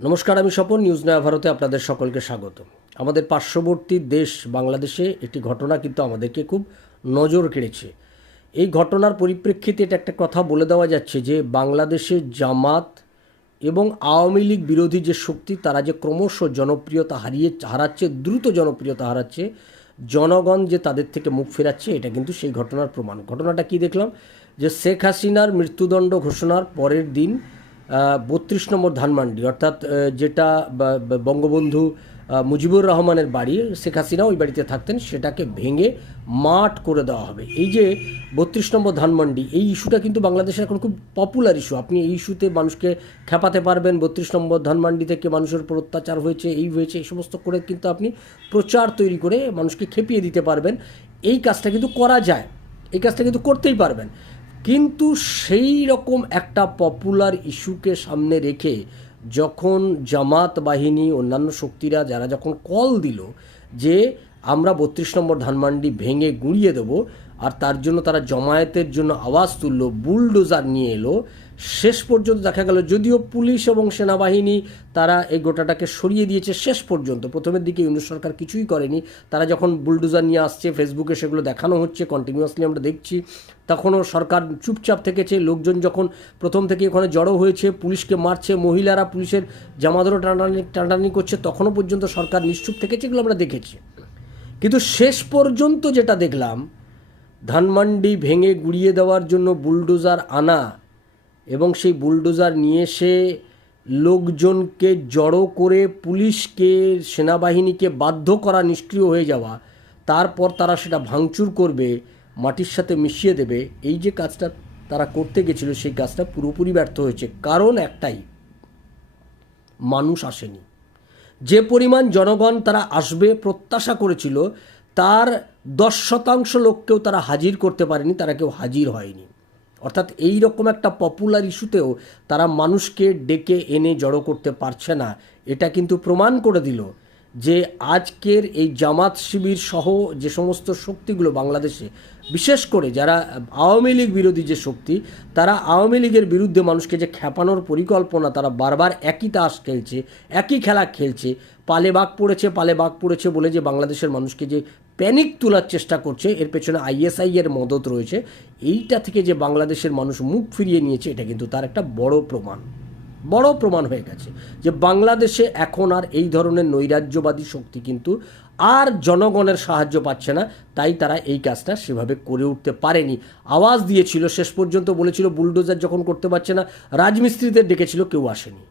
নমস্কার, আমি স্বপন। নিউজ নয়া ভারতে আপনাদের সকলকে স্বাগত। আমাদের পার্শ্ববর্তী দেশ বাংলাদেশে একটি ঘটনা কিন্তু আমাদেরকে খুব নজর কেড়েছে। এই ঘটনার পরিপ্রেক্ষিতে এটা একটা কথা বলে দেওয়া যাচ্ছে যে বাংলাদেশে জামাত এবং আওয়ামী লীগ বিরোধী যে শক্তি তারা যে ক্রমশ জনপ্রিয়তা হারাচ্ছে, দ্রুত জনপ্রিয়তা হারাচ্ছে, জনগণ যে তাদের থেকে মুখ ফেরাচ্ছে, এটা কিন্তু সেই ঘটনার প্রমাণ। ঘটনাটা কি দেখলাম যে শেখ হাসিনার মৃত্যুদণ্ড ঘোষণার পরের দিন ৩২ নম্বর ধানমান্ডি, অর্থাৎ যেটা বঙ্গবন্ধু মুজিবুর রহমানের বাড়ি, শেখ হাসিনা ওই বাড়িতে থাকতেন, সেটাকে ভেঙে মাঠ করে দেওয়া হবে। এই যে ৩২ নম্বর ধানমান্ডি, এই ইস্যুটা কিন্তু বাংলাদেশের এখন খুব পপুলার ইস্যু। আপনি এই ইস্যুতে মানুষকে খেপাতে পারবেন। ৩২ নম্বর ধানমান্ডি থেকে মানুষের উপর অত্যাচার হয়েছে, এই হয়েছে, এই সমস্ত করে কিন্তু আপনি প্রচার তৈরি করে মানুষকে খেপিয়ে দিতে পারবেন। এই কাজটা কিন্তু করা যায়, এই কাজটা কিন্তু করতেই পারবেন। কিন্তু সেই রকম একটা পপুলার ইস্যুকে সামনে রেখে যখন জামাত বাহিনী, অন্যান্য শক্তিরা যারা যখন কল দিল যে আমরা ৩২ নম্বর ধানমান্ডি ভেঙে গুঁড়িয়ে দেবো, আর তার জন্য তারা জমায়েতের জন্য আওয়াজ তুললো, বুলডোজার নিয়ে এলো, শেষ পর্যন্ত দেখা গেল যদিও পুলিশ এবং সেনাবাহিনী তারা এই গোটাটাকে সরিয়ে দিয়েছে শেষ পর্যন্ত। প্রথমের দিকে ইউনিট সরকার কিছুই করেনি। তারা যখন বুলডোজার নিয়ে আসছে, ফেসবুকে সেগুলো দেখানো হচ্ছে, কন্টিনিউয়াসলি আমরা দেখছি, তখনও সরকার চুপচাপ থেকেছে। লোকজন যখন প্রথম থেকে ওখানে জড়ো হয়েছে, পুলিশকে মারছে, মহিলারা পুলিশের জামাদরও টানাটানি করছে, তখনও পর্যন্ত সরকার নিশ্চুপ থেকেছে, এগুলো আমরা দেখেছি। কিন্তু শেষ পর্যন্ত যেটা দেখলাম, ধানমান্ডি ভেঙে গুঁড়িয়ে দেওয়ার জন্য বুলডোজার আনা এবং সেই বুলডোজার নিয়ে এসে লোকজনকে জড়ো করে পুলিশকে, সেনাবাহিনীকে বাধ্য করা, নিষ্ক্রিয় হয়ে যাওয়া, তারপর তারা সেটা ভাঙচুর করবে, মাটির সাথে মিশিয়ে দেবে, এই যে কাজটা তারা করতে গেছিল, সেই কাজটা পুরোপুরি ব্যর্থ হয়েছে। কারণ একটাই, মানুষ আসেনি। যে পরিমাণ জনগণ তারা আসবে প্রত্যাশা করেছিল, তার 10% লোককেও তারা হাজির করতে পারেনি, তারা কেউ হাজির হয়নি। অর্থাৎ এই রকম একটা পপুলার ইস্যুতেও তারা মানুষকে ডেকে এনে জড়ো করতে পারছে না। এটা কিন্তু প্রমাণ করে দিল যে আজকের এই জামাত শিবির সহ যে সমস্ত শক্তিগুলো বাংলাদেশে, বিশেষ করে যারা আওয়ামী লীগ বিরোধী যে শক্তি, তারা আওয়ামী লীগের বিরুদ্ধে মানুষকে যে খেপানোর পরিকল্পনা, তারা বারবার একই তাস খেলছে, একই খেলা খেলছে, পালে বাঘ পড়েছে বলে যে বাংলাদেশের মানুষকে যে প্যানিক তোলার চেষ্টা করছে, এর পেছনে আইএসআই এর মদত রয়েছে। এইটা থেকে যে বাংলাদেশের মানুষ মুখ ফিরিয়ে নিয়েছে, এটা কিন্তু তার একটা বড় প্রমাণ হয়ে গেছে যে বাংলাদেশে এখন আর এই ধরনের নৈরাজ্যবাদী শক্তি কিন্তু আর জনগণের সাহায্য পাচ্ছে না। তাই তারা এই কাজটা সেভাবে করে উঠতে পারেনি। আওয়াজ দিয়েছিল, শেষ পর্যন্ত বলেছিল বুলডোজার যখন করতে পারছে না, রাজমিস্ত্রিদের ডেকেছিল, কেউ আসেনি।